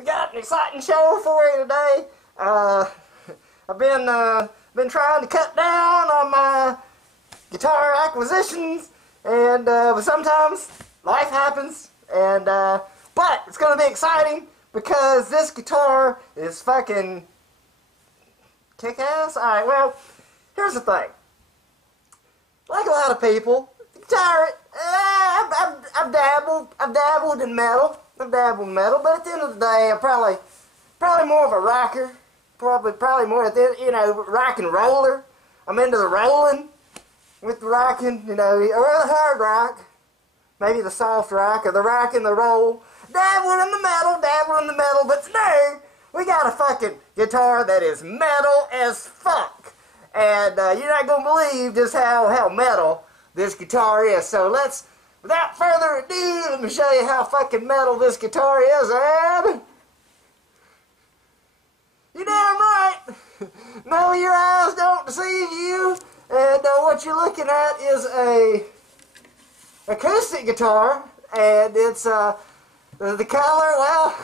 We got an exciting show for you today. I've been trying to cut down on my guitar acquisitions, and but sometimes life happens, and but it's gonna be exciting because this guitar is fucking kick-ass. Alright, well, here's the thing. Like a lot of people, guitar, I've dabbled in metal. But at the end of the day, I'm probably more of a rocker. Probably more at the, rock and roller. I'm into the rolling with the rocking, or the hard rock, maybe the soft rock, or the rock and the roll. Dabble in the metal, but today we got a fucking guitar that is metal as fuck. And you're not gonna believe just how metal this guitar is. So without further ado, let me show you how fucking metal this guitar is, and you're damn right. No, your eyes don't deceive you. And what you're looking at is a acoustic guitar, and it's the color. Well,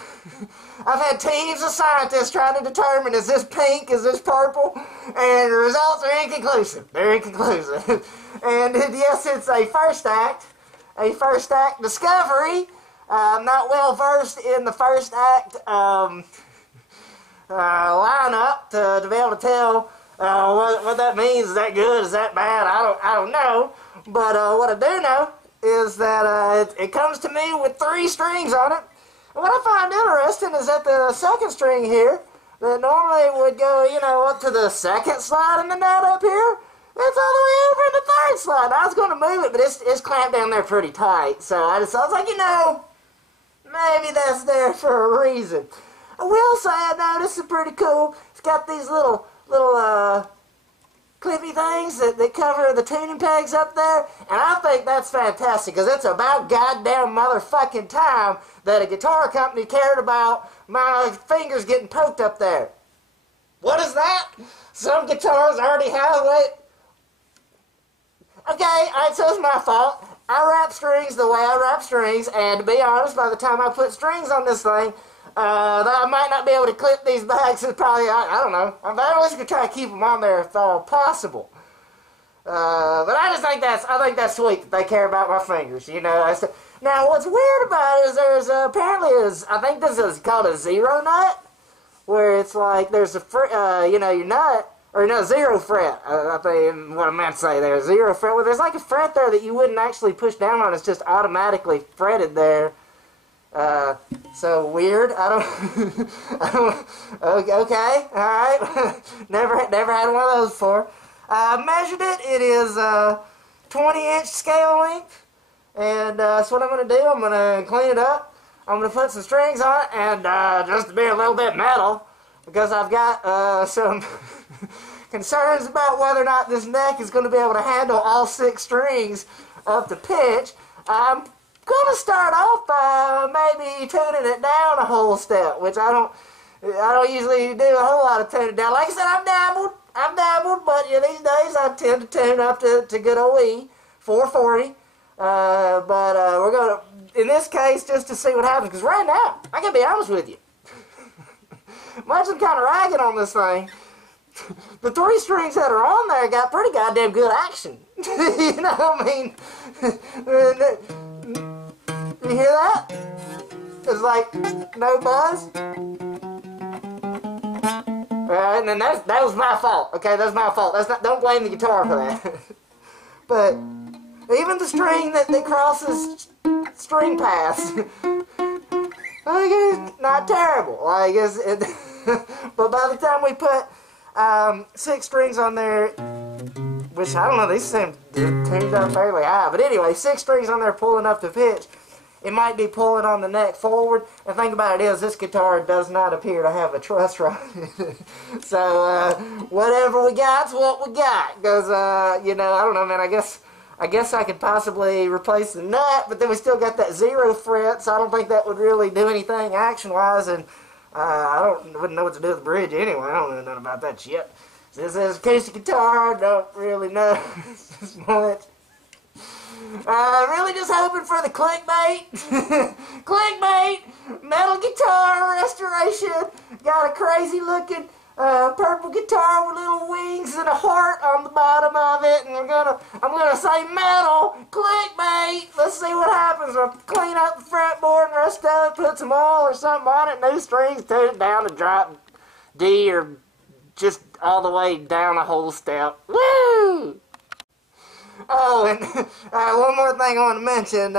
I've had teams of scientists trying to determine, is this pink, is this purple, and the results are inconclusive. They're inconclusive. And yes, it's a first act discovery. I'm not well versed in the first act lineup to be able to tell what that means. Is that good? Is that bad? I don't know. But what I do know is that it comes to me with 3 strings on it. And what I find interesting is that the second string here, that normally would go, up to the second slide in the net up here, it's all the way over in the 3rd slide. I was going to move it, but it's clamped down there pretty tight. So I was like, maybe that's there for a reason. I will say, I know this is pretty cool. It's got these little clippy things that cover the tuning pegs up there, and I think that's fantastic, because it's about goddamn motherfucking time that a guitar company cared about my fingers getting poked up there. What is that? Some guitars already have it. Okay, alright, so it's my fault. I wrap strings the way I wrap strings, and to be honest, by the time I put strings on this thing, I might not be able to clip these back, so probably, I don't know. I'm always going to try to keep them on there if all possible. But I think that's sweet that they care about my fingers, Now, what's weird about it is there's apparently I think this is called a zero nut, where it's like there's a, your nut, or no, 0 fret. I think what I meant to say there, 0 fret. Well, there's like a fret there that you wouldn't actually push down on. It's just automatically fretted there. So weird. Okay, alright. never had one of those before. I measured it. It is 20-inch scale length. And that's what I'm going to do. I'm going to clean it up. I'm going to put some strings on it, and just to be a little bit metal, because I've got some concerns about whether or not this neck is going to be able to handle all 6 strings up to pitch. I'm going to start off by maybe tuning it down a whole step, which I don't usually do a whole lot of tuning down. Like I said, I've dabbled, but these days I tend to tune up to good old E, 440. But we're going to, in this case, just to see what happens, because right now, I can be honest with you, much I'm kind of ragging on this thing. The 3 strings that are on there got pretty goddamn good action. You know what I mean? You hear that? It's like no buzz. And then that was my fault. Okay, that's my fault. Don't blame the guitar for that. But even the string that crosses string paths, like, it's not terrible. Like but by the time we put 6 strings on there, which I don't know, these seem tuned up fairly high, but anyway, 6 strings on there pulling up the pitch, it might be pulling on the neck forward. And the thing about it is, this guitar does not appear to have a truss rod. So whatever we got's what we got, because I don't know, man. I guess I could possibly replace the nut, but then we still got that 0 fret, so I don't think that would really do anything action-wise, and wouldn't know what to do with the bridge anyway. I don't know nothing about that shit. This is acoustic guitar. I don't really know as much. Really just hoping for the clickbait. Clickbait! Metal guitar restoration. Got a crazy looking purple guitar with little wings and a heart on the bottom of it, and I'm gonna say metal clickbait. Let's see what happens. I'll clean up the fretboard and rest of it, put some oil or something on it, new strings, tune it down to drop D or just all the way down a whole step. Woo! Oh, and one more thing I want to mention.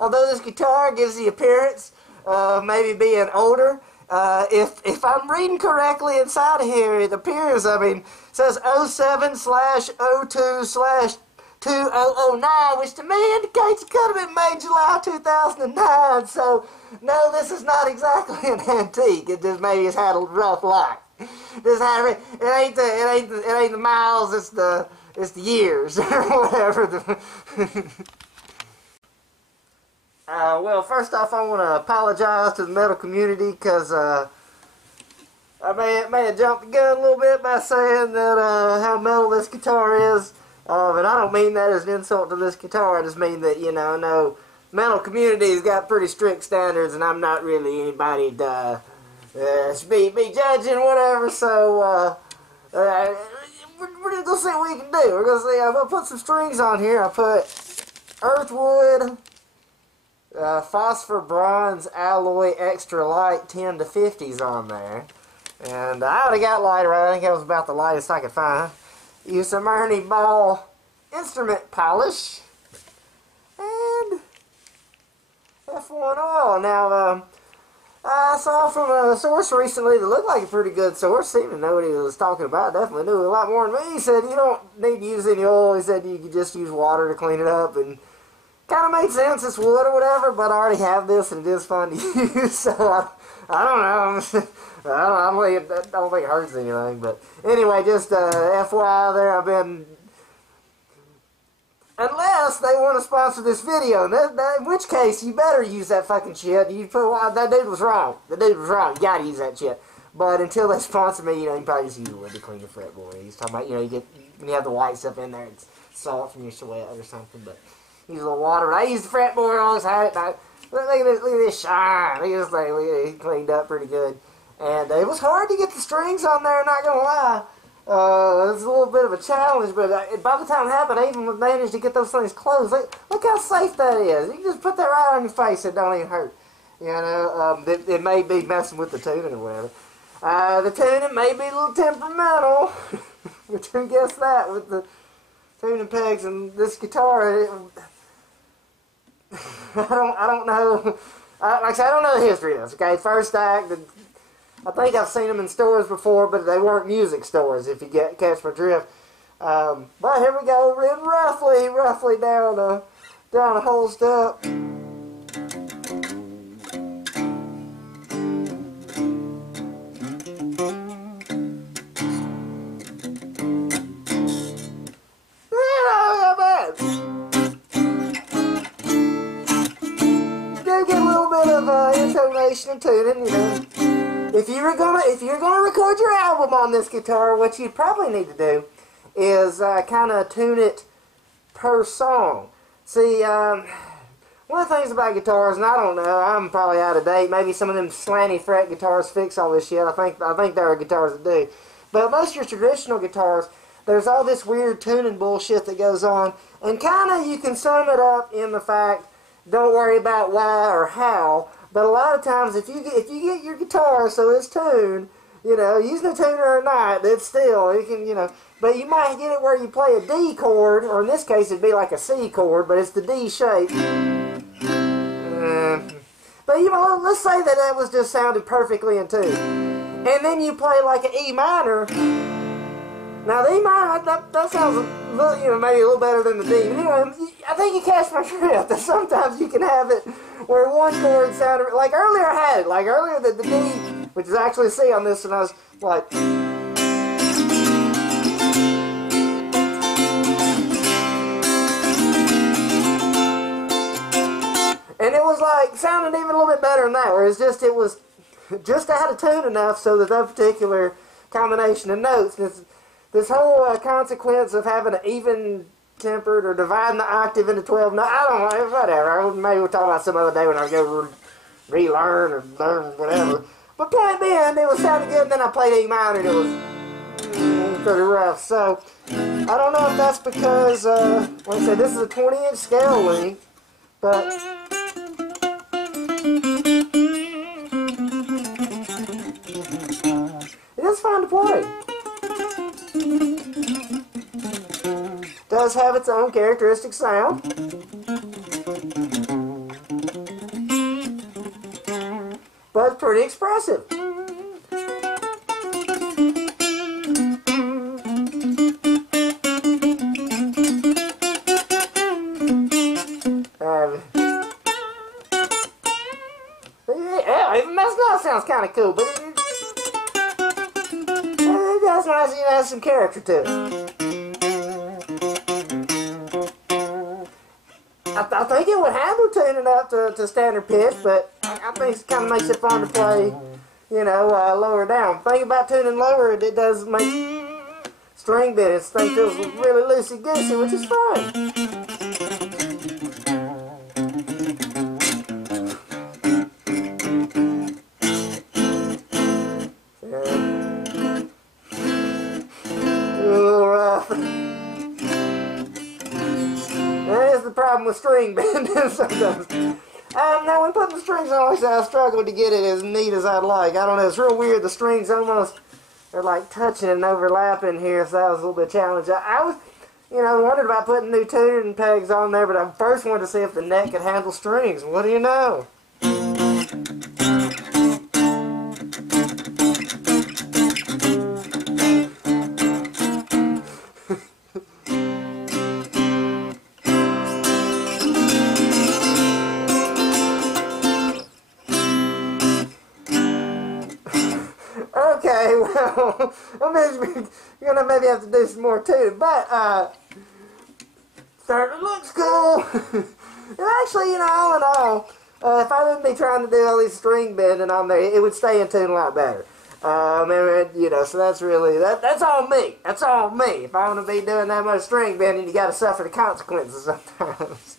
Although this guitar gives the appearance of maybe being older, if I'm reading correctly inside of here, it appears, it says 07/02/2009, which to me indicates it could have been made July 2009. So, no, this is not exactly an antique. It just maybe has had a rough life. It ain't the miles. It's the years or whatever. Well, first off, I want to apologize to the metal community because I may have jumped the gun a little bit by saying that how metal this guitar is. And I don't mean that as an insult to this guitar. I just mean that, I know metal community's got pretty strict standards, and I'm not really anybody to be judging whatever. So we're just gonna see what we can do. We're gonna see. I'm gonna put some strings on here. I put earthwood, phosphor bronze alloy extra light 10 to 50s on there, and I already got lighter. I think that was about the lightest I could find. Use some Ernie Ball instrument polish and F1 oil. Now, I saw from a source recently that looked like a pretty good source. Seemed to know what he was talking about. Definitely knew a lot more than me. He said you don't need to use any oil. He said you could just use water to clean it up, and kind of made sense. It's wood or whatever, but I already have this and it is fun to use. So I don't know. I don't think it hurts anything. But anyway, just FYI there. I've been. Unless they want to sponsor this video, in which case you better use that fucking shit. That dude was wrong. The dude was wrong. You gotta use that shit. But until they sponsor me, you can probably just use wood to clean the fretboard. He's talking about, when you have the white stuff in there, it's salt from your sweat or something. But use a little water. But I use the fretboard. I always had it. Look at this shine. Look at this thing. Look at it. He cleaned up pretty good. And it was hard to get the strings on there. Not gonna lie. It was a little bit of a challenge, but by the time it happened, I even managed to get those things closed. Look how safe that is. You can just put that right on your face. It don't even hurt. It may be messing with the tuning or whatever. The tuning may be a little temperamental. But who guessed that with the tuning pegs and this guitar? I don't know. Like I said, I don't know the history of this. Okay, first act. I think I've seen them in stores before, but they weren't music stores, if you catch my drift. But here we go, roughly down a whole step. Do get a little bit of intonation and tuning, If you're gonna record your album on this guitar, what you probably need to do is kind of tune it per song. See, one of the things about guitars, and I don't know, I'm probably out of date. Maybe some of them slanty fret guitars fix all this shit. I think there are guitars that do. But most of your traditional guitars, there's all this weird tuning bullshit that goes on, and kind of you can sum it up in the fact, don't worry about why or how. But a lot of times, if you get your guitar so it's tuned, using a tuner or not, it's still, but you might get it where you play a D chord, or in this case it'd be like a C chord, but it's the D shape. But let's say that was just sounded perfectly in tune. And then you play like an E minor. Now the E minor, that sounds a little, maybe a little better than the D. But anyway, I think you catch my drift. That sometimes you can have it where one chord sounded, like earlier I had it, like earlier the D, which is actually a C on this, and I was like, and it was like, sounded even a little bit better than that, where it was just out of tune enough so that particular combination of notes, this whole consequence of having an even tempered or dividing the octave into 12 notes. I don't know, whatever. Maybe we'll talk about some other day when I go relearn or learn whatever. But point being, it was sounding good, and then I played E minor, and it was pretty rough. So, I don't know if that's because, like I said, this is a 20-inch scale length, but it is fun to play. Does have its own characteristic sound. But it's pretty expressive. Yeah, even messed up sounds kind of cool, but that's nice. It has some character to it. I think it would handle tuning up to standard pitch, but I think it kind of makes it fun to play, you know, lower down. The thing about tuning lower, it does make string bending. This thing feels really loosey-goosey, which is fun. The problem with string bending sometimes. Now when putting the strings on, like I said, I struggle to get it as neat as I'd like. I don't know, it's real weird. The strings almost are like touching and overlapping here, so that was a little bit challenging. I was, you know, wondered about putting new tuning pegs on there, but I first wanted to see if the neck could handle strings. What do you know? Okay, well, I'm gonna maybe have to do some more too, but certainly looks cool. And actually, you know, all in all, if I wouldn't be trying to do all these string bending on there, it would stay in tune a lot better. And, you know, so that's really that's all me. That's all me. If I want to be doing that much string bending, you got to suffer the consequences sometimes.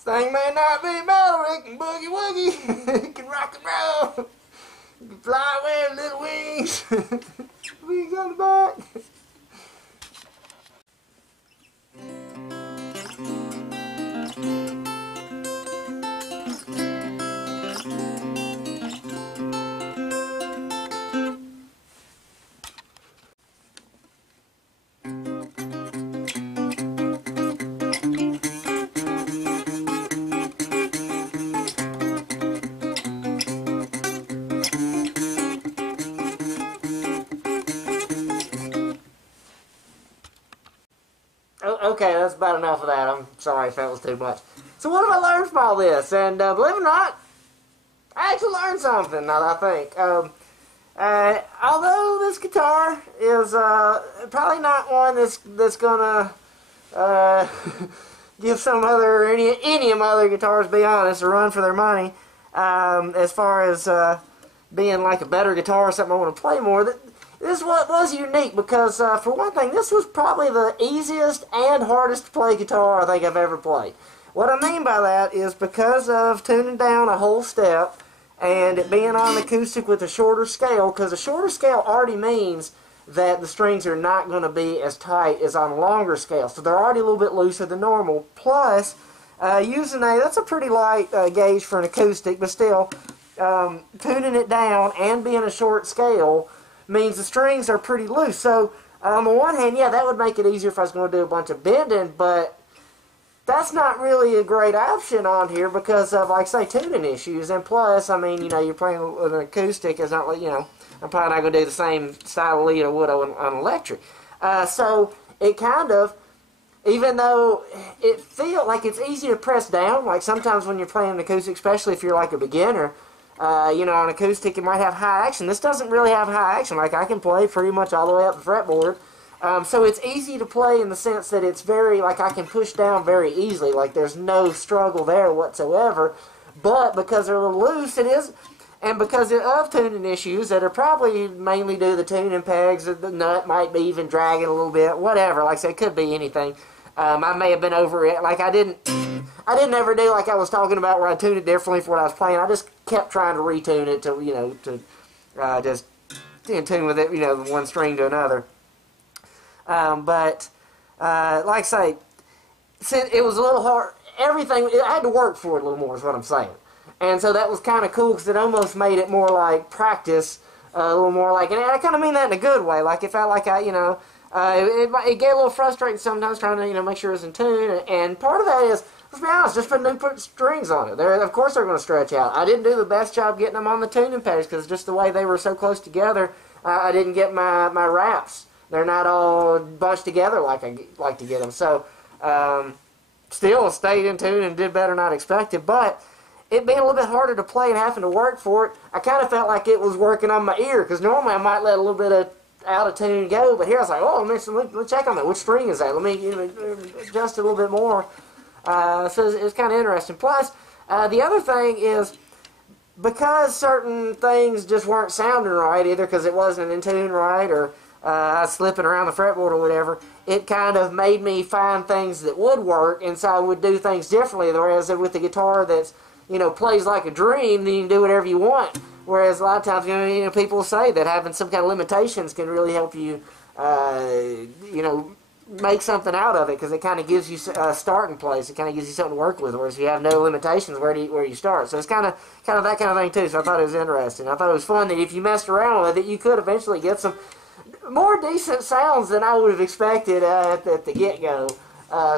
Thing may not be metal, it can boogie woogie, it can rock and roll, it can fly away with little wings, wings on the back. Okay, that's about enough of that. I'm sorry if that was too much. So what have I learned from all this? And believe it or not, I actually learned something, I think. Although this guitar is probably not one that's gonna give some other any of my other guitars, to be honest, a run for their money. As far as being like a better guitar or something I want to play more. This was unique because, for one thing, this was probably the easiest and hardest to play guitar I think I've ever played. What I mean by that is because of tuning down a whole step and it being on acoustic with a shorter scale, because a shorter scale already means that the strings are not going to be as tight as on a longer scale. So they're already a little bit looser than normal. Plus, using that's a pretty light gauge for an acoustic, but still, tuning it down and being a short scale means the strings are pretty loose. So, on the one hand, yeah, that would make it easier if I was going to do a bunch of bending, but that's not really a great option on here because of, like, say, tuning issues. And plus, I mean, you know, you're playing with an acoustic, it's not like, you know, I'm probably not going to do the same style of lead I would on electric. So, it even though it feels like it's easy to press down, like sometimes when you're playing an acoustic, especially if you're like a beginner, you know, on acoustic it might have high action. This doesn't really have high action. Like I can play pretty much all the way up the fretboard. So it's easy to play in the sense that it's very, like I can push down very easily. Like there's no struggle there whatsoever. But because they're a little loose, it is, and because of tuning issues that are probably mainly due to the tuning pegs, or the nut might be even dragging a little bit, whatever. Like I said, it could be anything. I may have been over it. Like I didn't ever do like I was talking about where I tuned it differently for what I was playing. I just kept trying to retune it to, you know, to just in tune with it, you know, one string to another. But like I say, since it was a little hard, everything, I had to work for it a little more is what I'm saying. And so that was kind of cool because it almost made it more like practice, a little more like, and I kind of mean that in a good way. Like it felt like I, you know, it get a little frustrating sometimes trying to, you know, make sure it's in tune. And part of that is, let's be honest, just put strings on it. Of course they're going to stretch out. I didn't do the best job getting them on the tuning pegs because just the way they were so close together, I didn't get my wraps. They're not all bunched together like I like to get them. So still stayed in tune and did better than I'd expected. But it being a little bit harder to play and having to work for it, I kind of felt like it was working on my ear because normally I might let a little bit of out of tune go, but here I was like, oh, let me check on that. Which string is that? Let me, you know, adjust it a little bit more. So it's kind of interesting. Plus, the other thing is, because certain things just weren't sounding right, either because it wasn't in tune right or I was slipping around the fretboard or whatever, it kind of made me find things that would work, and so I would do things differently. Whereas with the guitar that's, you know, plays like a dream, then you can do whatever you want. Whereas a lot of times, you know, people say that having some kind of limitations can really help you, you know, make something out of it because it kind of gives you a starting place. It kind of gives you something to work with. Whereas if you have no limitations, where do you start? So it's kind of that kind of thing too. So I thought it was interesting. I thought it was fun that if you messed around with it, you could eventually get some more decent sounds than I would have expected at the get-go.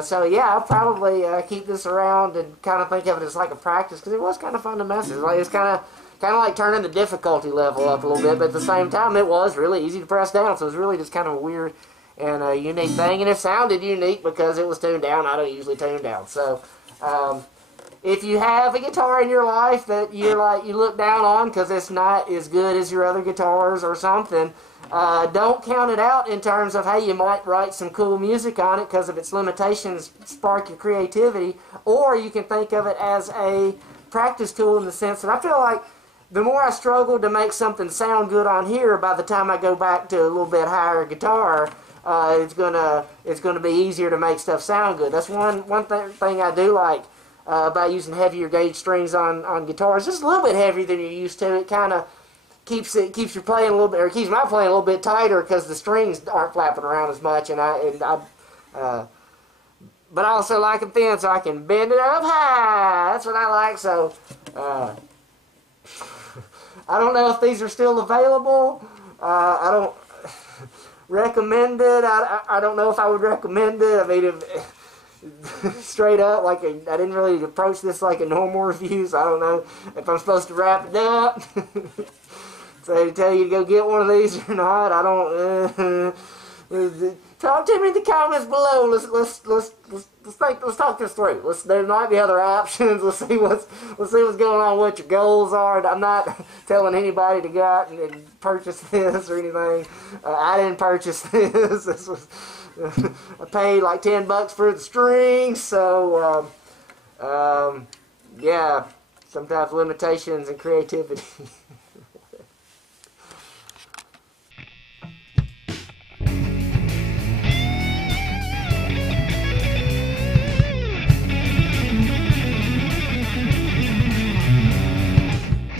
So yeah, I'll probably keep this around and kind of think of it as like a practice because it was kind of fun to mess with. Like, it's kind of like turning the difficulty level up a little bit, but at the same time it was really easy to press down, so it was really just kind of a weird and a unique thing, and it sounded unique because it was tuned down. I don't usually tune down. So if you have a guitar in your life that you look down on because it's not as good as your other guitars or something, don't count it out in terms of, hey, you might write some cool music on it because of its limitations spark your creativity, or you can think of it as a practice tool in the sense that I feel like the more I struggle to make something sound good on here, by the time I go back to a little bit higher guitar, it's gonna be easier to make stuff sound good. That's one thing I do like about using heavier gauge strings on guitars. Just a little bit heavier than you're used to. It kind of keeps you playing a little bit, or keeps my playing a little bit tighter because the strings aren't flapping around as much. But I also like them thin, so I can bend it up high. That's what I like. So I don't know if these are still available. I don't recommend it. I don't know if I would recommend it. I mean, straight up, like I didn't really approach this like a normal review, so I don't know if I'm supposed to wrap it up. So to tell you to go get one of these or not, I don't. Talk to me in the comments below. Let's talk this through. There might be other options. Let's see what's going on, what your goals are. I'm not telling anybody to go out and purchase this or anything. I didn't purchase this. This was I paid like $10 for the strings. So yeah, sometimes limitations and creativity.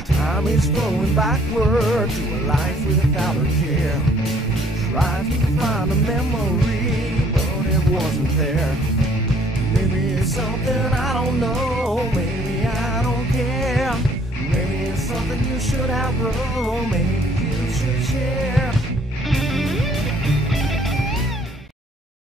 Time is flowing backward to a life without a care. Trying to find a memory, but it wasn't there. Maybe it's something I don't know, maybe I don't care. Maybe it's something you should outgrow, maybe you should share.